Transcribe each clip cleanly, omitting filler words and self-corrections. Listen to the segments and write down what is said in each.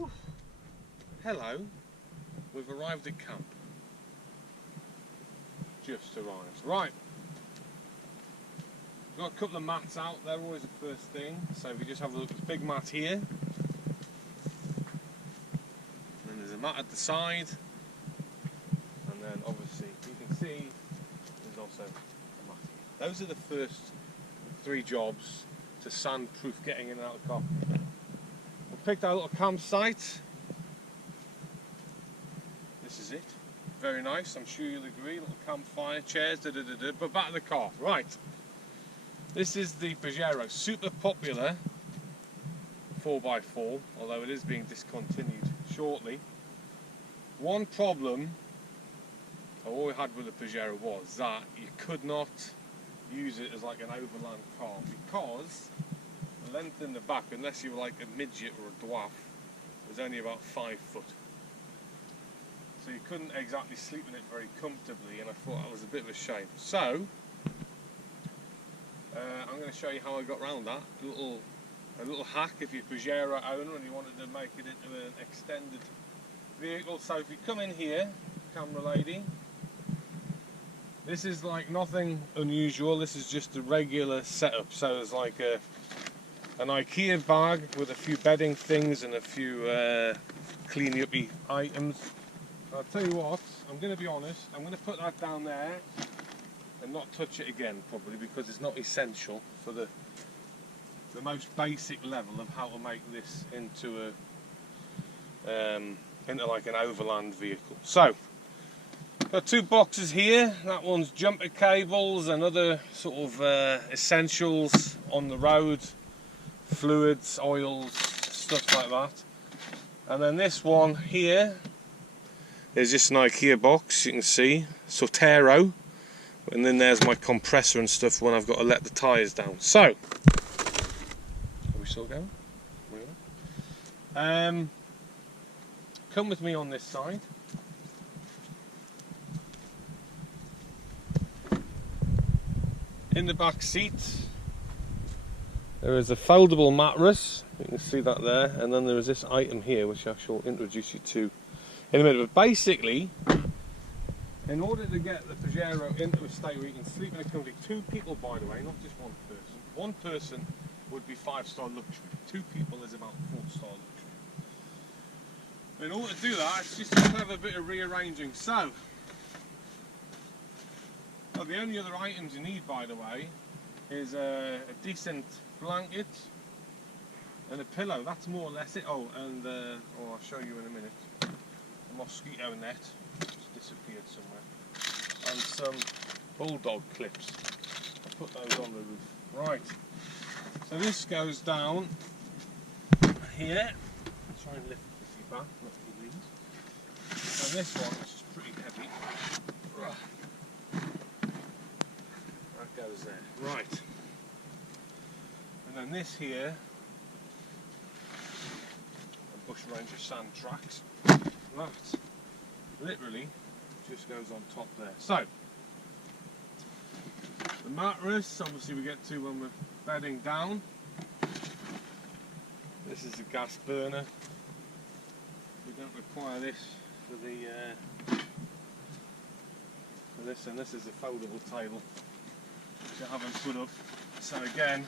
Oof. Hello, we've arrived at camp. Just arrived. Right, got a couple of mats out, they're always the first thing. So if you just have a look at the big mat here, and then there's a mat at the side, and then obviously you can see there's also a mat here. Those are the first three jobs to sandproof getting in and out of the car. We picked our little campsite. This is it. Very nice, I'm sure you'll agree. Little campfire, chairs, but back to the car. Right. This is the Pajero, super popular 4x4, although it is being discontinued shortly. One problem I always had with the Pajero was that you could not use it as like an overland car because the length in the back, unless you were like a midget or a dwarf, was only about 5 foot. So you couldn't exactly sleep in it very comfortably, and I thought that was a bit of a shame. So I'm going to show you how I got around that. A little hack if you're a Pajero owner and you wanted to make it into an extended vehicle. So if you come in here, camera lady, this is like nothing unusual. This is just a regular setup. So there's like an IKEA bag with a few bedding things and a few clean-uppy items. I'll tell you what, I'm going to be honest, I'm going to put that down there and not touch it again probably, because it's not essential for the most basic level of how to make this into like an overland vehicle. So, got two boxes here. That one's jumper cables and other sort of essentials on the road, fluids, oils, stuff like that. And then this one here, there's just an IKEA box, you can see, Sotero, and then there's my compressor and stuff when I've got to let the tyres down. So, are we still going? Come with me on this side. In the back seat, there is a foldable mattress, you can see that there, and then there is this item here which I shall introduce you to in a minute. But basically, in order to get the Pajero into a state where you can sleep in a comfy, two people, by the way, not just one person. One person would be 5-star luxury. Two people is about 4-star luxury. But in order to do that, it's just going to have a bit of rearranging. So, well, the only other items you need, by the way, is a decent blanket and a pillow. That's more or less it. Oh, and I'll show you in a minute. A mosquito net, just disappeared somewhere, and some bulldog clips. I'll put those on the roof. Right, so this goes down here. I'll try and lift the back, not the wheels. And this one, which is pretty heavy, that goes there. Right, and then this here, a bush ranger sand tracks. That literally just goes on top there. So, the mattress, obviously we get to when we're bedding down. This is a gas burner. We don't require this for this, and this is a foldable table which I haven't put up. So again,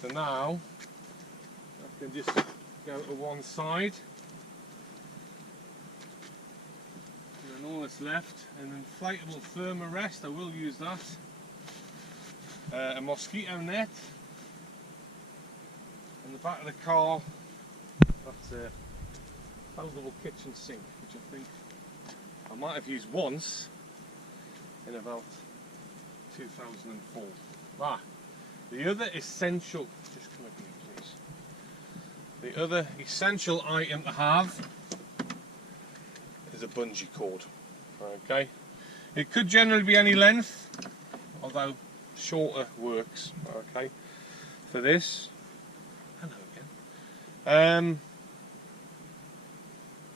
for now, I can just go to one side. And all that's left, an inflatable thermarest, I will use that, a mosquito net, in the back of the car, that's a foldable kitchen sink, which I think I might have used once in about 2004. The other essential, just come with me please, the other essential item to have is a bungee cord. Okay, it could generally be any length, although shorter works. Okay, for this. Hello again.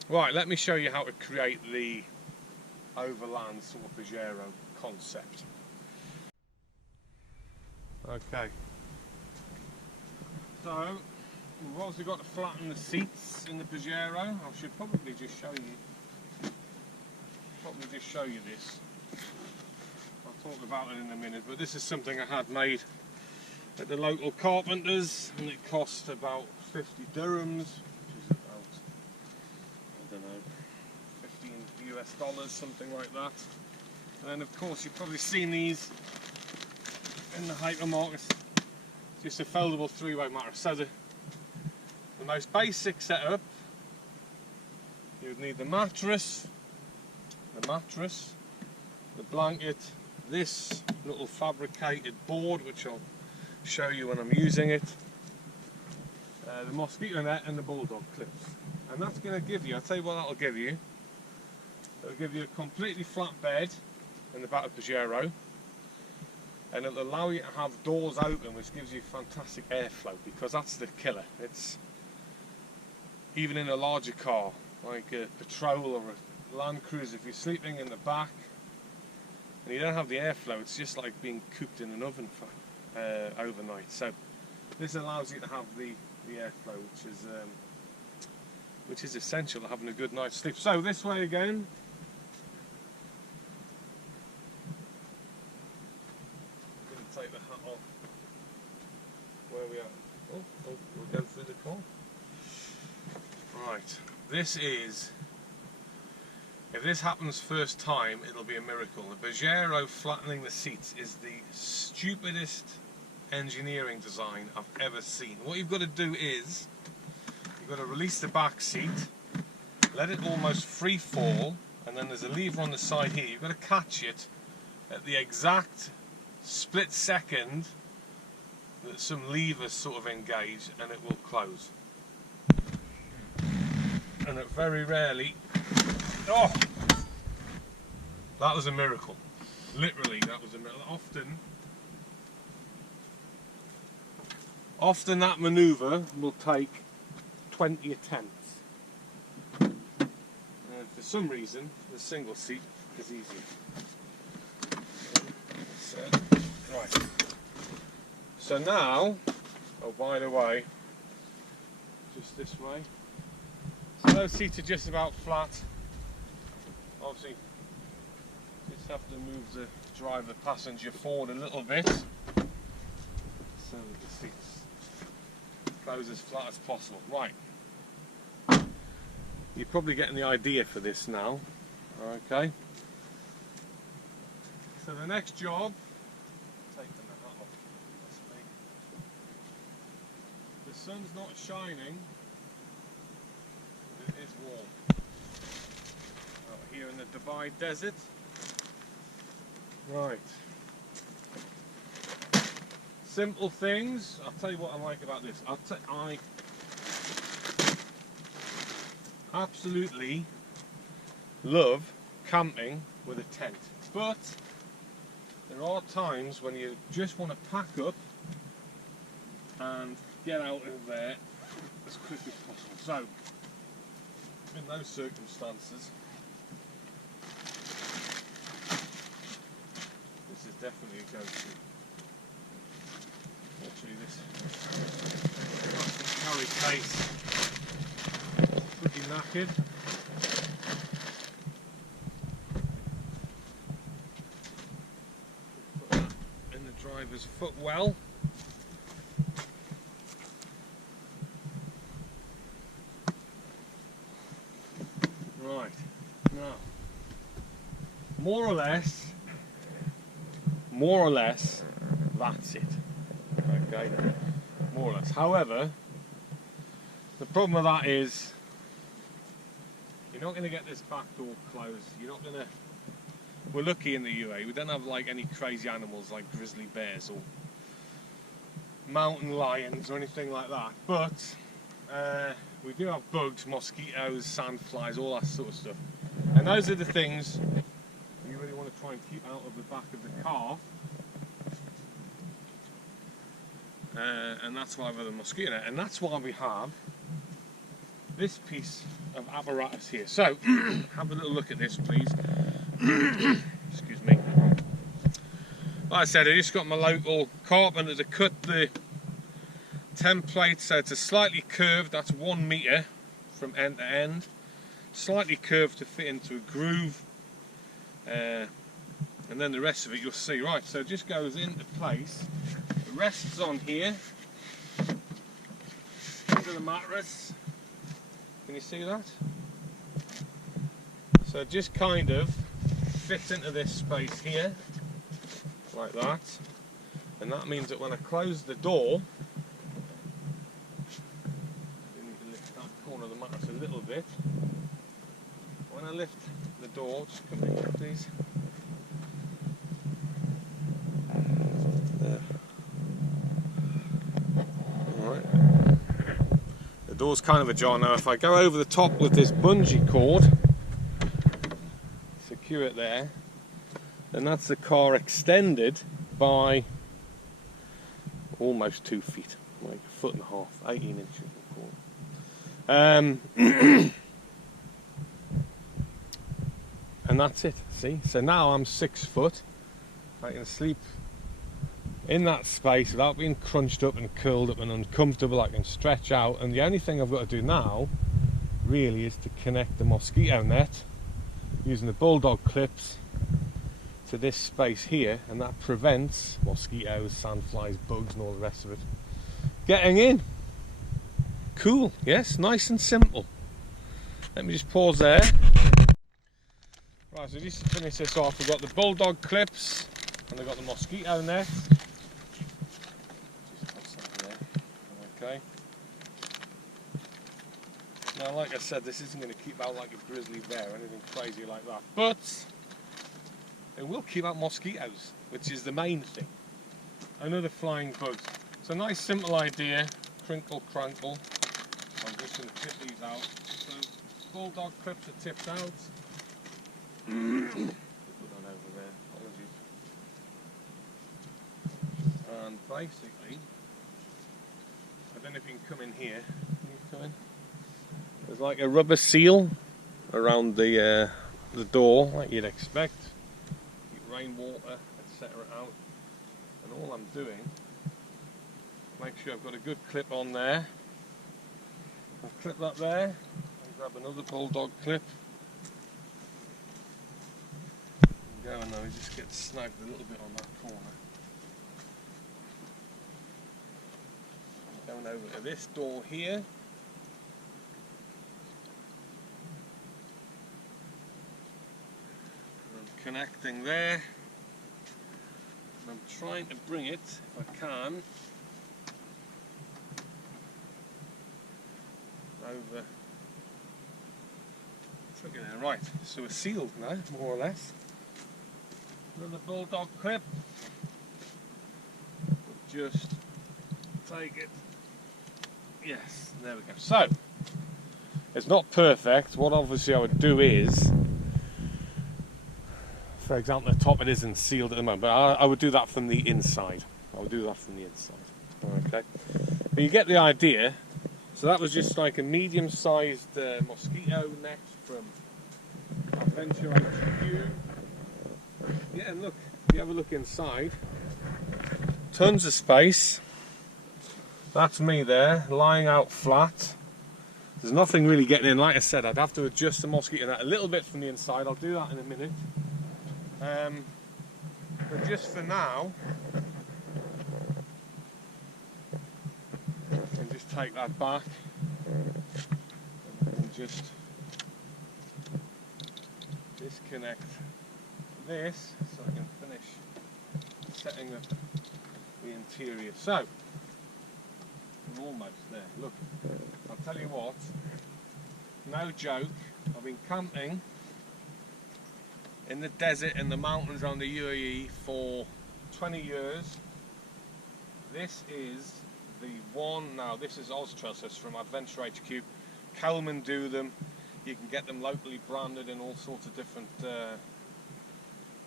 Right, let me show you how to create the overland sort of Pajero concept. Okay, so We've also got to flatten the seats in the Pajero. I should probably just show you. This. I'll talk about it in a minute, but this is something I had made at the local carpenters, and it cost about 50 dirhams, which is about, I don't know, $15 US, something like that. And then of course you've probably seen these in the hypermarkets. Just a foldable three-way mattress. So the most basic setup, you would need the mattress, the blanket, this little fabricated board, which I'll show you when I'm using it, the mosquito net and the bulldog clips. And that's going to give you, I'll tell you what that'll give you. It'll give you a completely flat bed in the back of Pajero, and it'll allow you to have doors open, which gives you fantastic airflow, because that's the killer. It's even in a larger car like a Patrol or a Land Cruiser, if you're sleeping in the back and you don't have the airflow, it's just like being cooped in an oven for overnight. So this allows you to have the airflow, which is essential to having a good night's sleep. So this way again. Take the hat off where we are. Oh, we'll go through the car. Right, this is, if this happens first time, it'll be a miracle. The Pajero flattening the seats is the stupidest engineering design I've ever seen. What you've got to do is, you've got to release the back seat, let it almost free fall, and then there's a lever on the side here. You've got to catch it at the exact split second that some levers sort of engage, and it will close. And it very rarely, oh, that was a miracle. Literally, that was a miracle. Often that manoeuvre will take 20 attempts. For some reason, the single seat is easier. Right. So now, oh by the way, just this way. So those seats are just about flat. Obviously, just have to move the driver passenger forward a little bit, so that the seats close as flat as possible. Right. You're probably getting the idea for this now. Okay. So the next job, taking the hat off, the sun's not shining, but it is warm. Out here in the Dubai desert. Right. Simple things. I'll tell you what I like about this. I absolutely love camping with a tent, but there are times when you just want to pack up and get out of there as quick as possible. So, in those circumstances, this is definitely a go-to. Actually, this carry case is pretty knackered. Driver's footwell. Right, now more or less that's it. Okay, more or less. However, the problem with that is you're not going to get this back door closed. You're not going to. We're lucky in the UAE, we don't have like any crazy animals like grizzly bears or mountain lions or anything like that, but we do have bugs, mosquitoes, sandflies, all that sort of stuff, and those are the things you really want to try and keep out of the back of the car, and that's why we're the mosquito net, and that's why we have this piece of apparatus here. So have a little look at this, please. Excuse me. Like I said, I just got my local carpenter to cut the template, so it's a slightly curved, that's 1 metre from end to end, slightly curved to fit into a groove, and then the rest of it you'll see. Right, so it just goes into place, the rests on here, under the mattress, can you see that? So it just kind of fits into this space here, like that, and that means that when I close the door, I need to lift that corner of the mattress a little bit. When I lift the door, just come in here please. There. Alright. The door's kind of ajar now. If I go over the top with this bungee cord, secure it there, then that's the car extended by almost 2 feet, like a foot and a half, 18 inches. And that's it, see? So now I'm 6 foot, I can sleep in that space without being crunched up and curled up and uncomfortable. I can stretch out, and the only thing I've got to do now really is to connect the mosquito net using the bulldog clips to this space here, and that prevents mosquitoes, sandflies, bugs and all the rest of it getting in. Cool, yes, nice and simple. Let me just pause there. Right, so just to finish this off, we've got the bulldog clips and I've got the mosquito net. Just put something there. Okay. Now, like I said, this isn't going to keep out like a grizzly bear or anything crazy like that, but it will keep out mosquitoes, which is the main thing. And other flying bugs. It's a nice simple idea, crinkle crankle. So I'm just going to tip these out. So bulldog clips are tipped out. Put that over there, apologies. And basically, I don't know if you can come in here. Can you come in? There's like a rubber seal around the door, like you'd expect. Keep rainwater, etc. out. And all I'm doing, make sure I've got a good clip on there. I'll clip that there, and grab another bulldog clip. Go, and now we just get snagged a little bit on that corner. I'm going over to this door here. Connecting there, and I'm trying to bring it, if I can, over. Look at that, right, so we're sealed now, more or less. Another bulldog clip, just take it, yes, there we go. So, it's not perfect. What obviously I would do is, for example, the top it isn't sealed at the moment, but I would do that from the inside. I would do that from the inside. Okay, but you get the idea. So that was just like a medium-sized mosquito net from Adventure HQ. Yeah, and look, if you have a look inside, tons of space. That's me there, lying out flat. There's nothing really getting in. Like I said, I'd have to adjust the mosquito net a little bit from the inside. I'll do that in a minute. But just for now, I can just take that back and just disconnect this so I can finish setting up the interior. So, we're almost there. Look, I'll tell you what, no joke, I've been camping in the desert and the mountains around the UAE for 20 years. This is the one, now this is Oztrail, so it's from Adventure HQ. Kelman do them. You can get them locally branded in all sorts of different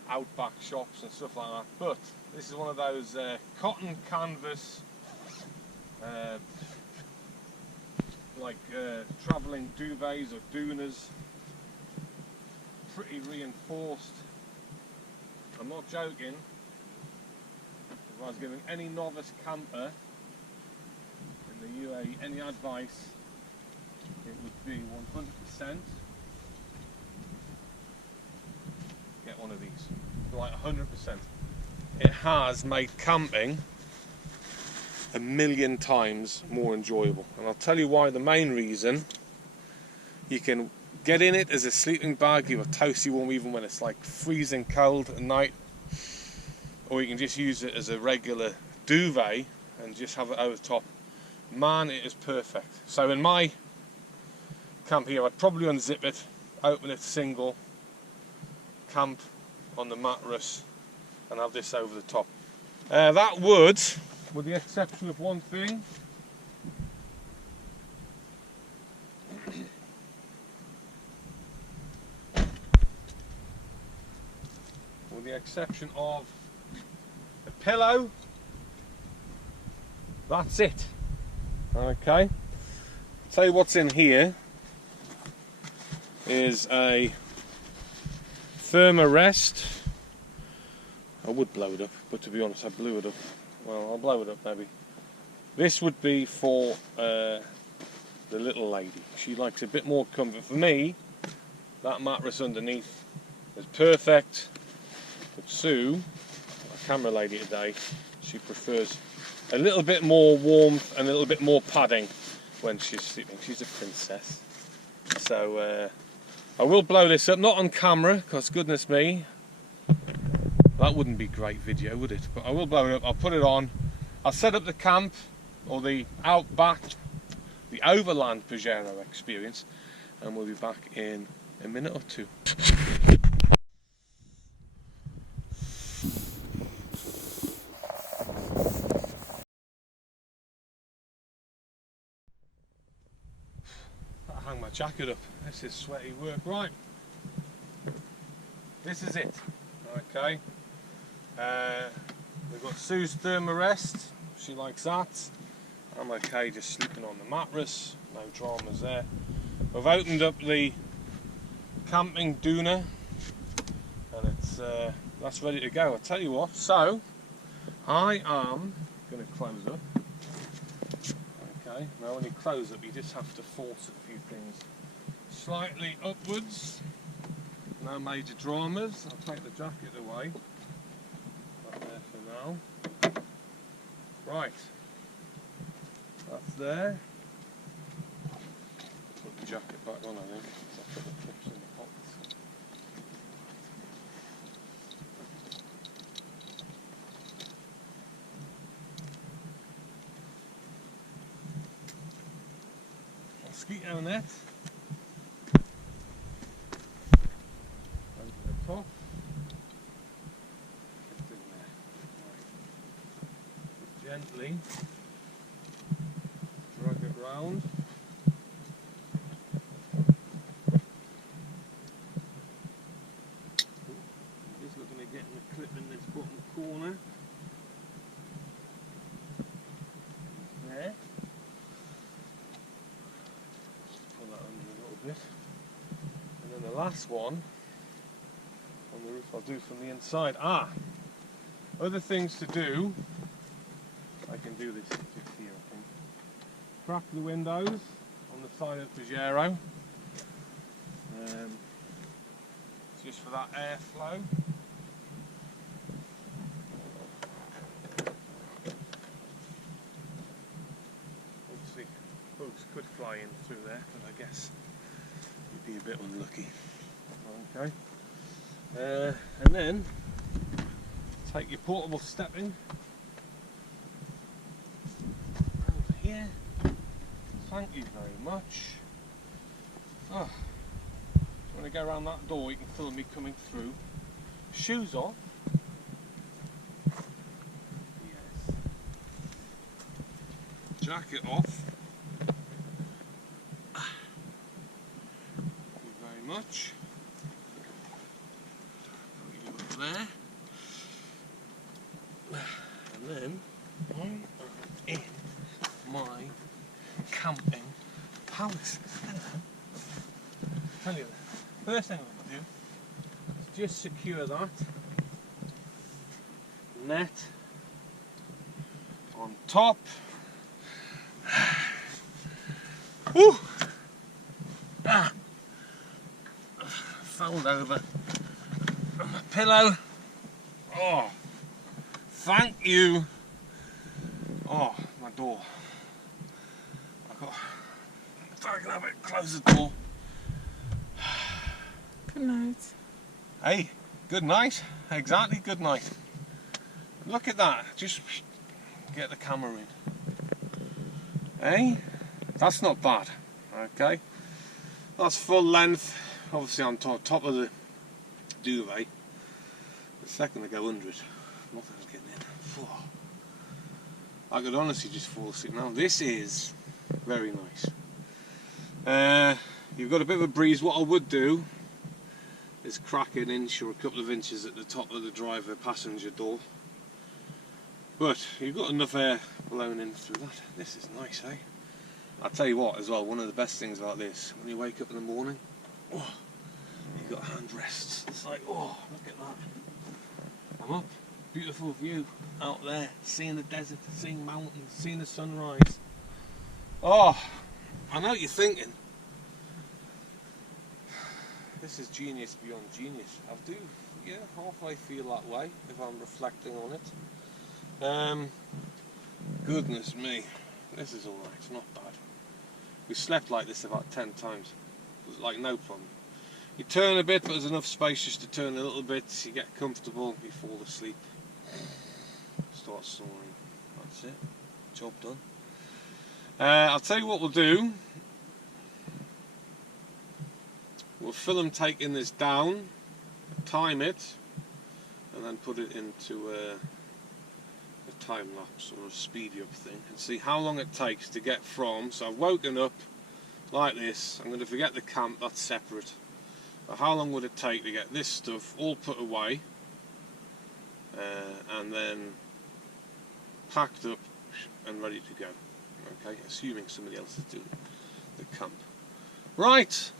outback shops and stuff like that. But this is one of those cotton canvas travelling duvets or doonas. Pretty reinforced. I'm not joking. If I was giving any novice camper say any advice, it would be 100% get one of these, like 100%. It has made camping a million times more enjoyable, and I'll tell you why. The main reason: you can get in it as a sleeping bag, you have a toasty warm even when it's like freezing cold at night, or you can just use it as a regular duvet and just have it over the top. Man, it is perfect. So in my camp here, I'd probably unzip it, open it single, camp on the mattress, and have this over the top. That would, with the exception of one thing, with the exception of a pillow, that's it. Okay, tell you what's in here is a thermarest. I would blow it up, but to be honest, I blew it up. Well, I'll blow it up maybe. This would be for the little lady. She likes a bit more comfort. For me, that mattress underneath is perfect. But Sue, our camera lady today, she prefers a little bit more warmth and a little bit more padding when she's sleeping. She's a princess. So I will blow this up, not on camera, because goodness me, that wouldn't be great video, would it? But I will blow it up, I'll put it on, I'll set up the camp, or the outback, the overland Pajero experience, and we'll be back in a minute or two. I'll hang my jacket up, this is sweaty work. Right, this is it. Okay, we've got Sue's thermarest, she likes that. I'm okay just sleeping on the mattress, no dramas there. I've opened up the camping doona and it's that's ready to go. I'll tell you what, so I am going to close up. Okay, now when you close up you just have to force a few things slightly upwards. No major dramas. I'll take the jacket away. Up there for now. Right. That's there. Put the jacket back on, I think. I'll put the clips in the pockets. Mosquito net. Top. It's in there. Right. Gently drag it round. I'm just looking at getting the clip in this bottom corner. There. Pull that under a little bit. And then the last one on the roof I'll do from the inside. Other things to do. I can do this just here, I think. Crack the windows on the side of the Pajero. Just for that airflow. Obviously, bugs could fly in through there, but I guess you'd be a bit unlucky. Okay. And then take your portable stepping over here. Thank you very much. Oh, when I go around that door you can feel me coming through. Shoes off. Yes. Jacket off. Thank you very much. There, and then I am in my camping palace. Tell you, the first thing I'm going to do is just secure that net on top. Woo! Ah. Fold over on my pillow. Oh, thank you. Oh, my door. If I can have it, close the door. Good night. Hey, good night. Exactly, good night. Look at that. Just get the camera in. Hey, that's not bad. Okay, that's full length. Obviously on top of the duvet. The second I go under it, nothing's getting in. I could honestly just fall asleep now. This is very nice. You've got a bit of a breeze. What I would do is crack an inch or a couple of inches at the top of the driver passenger door. But you've got enough air blown in through that. This is nice, eh? I'll tell you what as well, one of the best things about this, when you wake up in the morning, oh, you've got hand rests. It's like, oh, look at that. I'm up. Beautiful view out there, seeing the desert, seeing mountains, seeing the sunrise. Oh, I know what you're thinking. This is genius beyond genius. I do, yeah, halfway feel that way if I'm reflecting on it. Goodness me, this is alright, it's not bad. We slept like this about 10 times. It was like no problem. You turn a bit, but there's enough space just to turn a little bit. You get comfortable, you fall asleep. Start snoring. That's it. Job done. I'll tell you what we'll do. We'll film taking this down, time it, and then put it into a time lapse or a speedy up thing, and see how long it takes to get from. So I've woken up like this. I'm going to forget the camp. That's separate. But how long would it take to get this stuff all put away, and then packed up and ready to go? Okay, assuming somebody else is doing the camp. Right.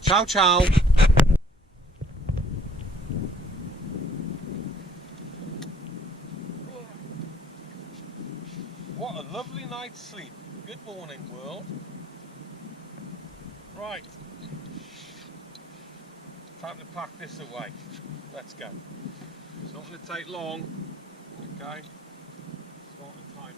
Ciao, ciao. What a lovely night's sleep. Good morning, world. Right. Time to pack this away. Let's go. It's not going to take long. Okay. Start the timing.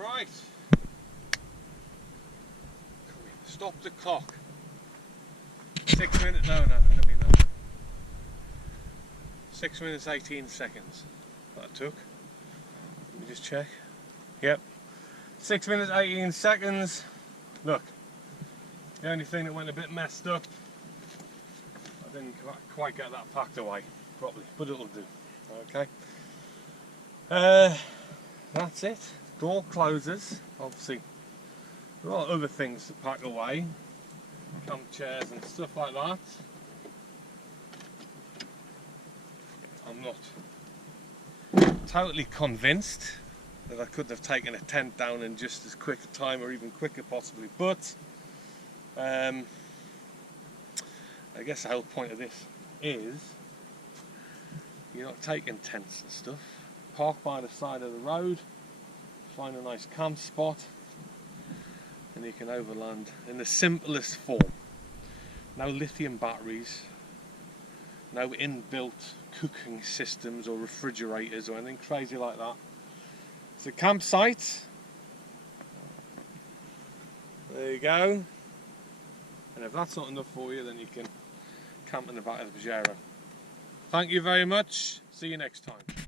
Right. Stop the clock. 6 minutes, no, I don't mean that. 6 minutes 18 seconds that took. Let me just check. Yep. 6 minutes 18 seconds. Look, the only thing that went a bit messed up, I didn't quite get that packed away properly, but it'll do. Okay. That's it. Door closes. Obviously, there are other things to pack away, camp chairs and stuff like that. I'm not totally convinced that I couldn't have taken a tent down in just as quick a time, or even quicker possibly, but I guess the whole point of this is you're not taking tents and stuff. Park by the side of the road, find a nice camp spot, and you can overland in the simplest form. No lithium batteries, no inbuilt cooking systems or refrigerators or anything crazy like that. It's a campsite. There you go. And if that's not enough for you, then you can camp in the back of the Pajero. Thank you very much. See you next time.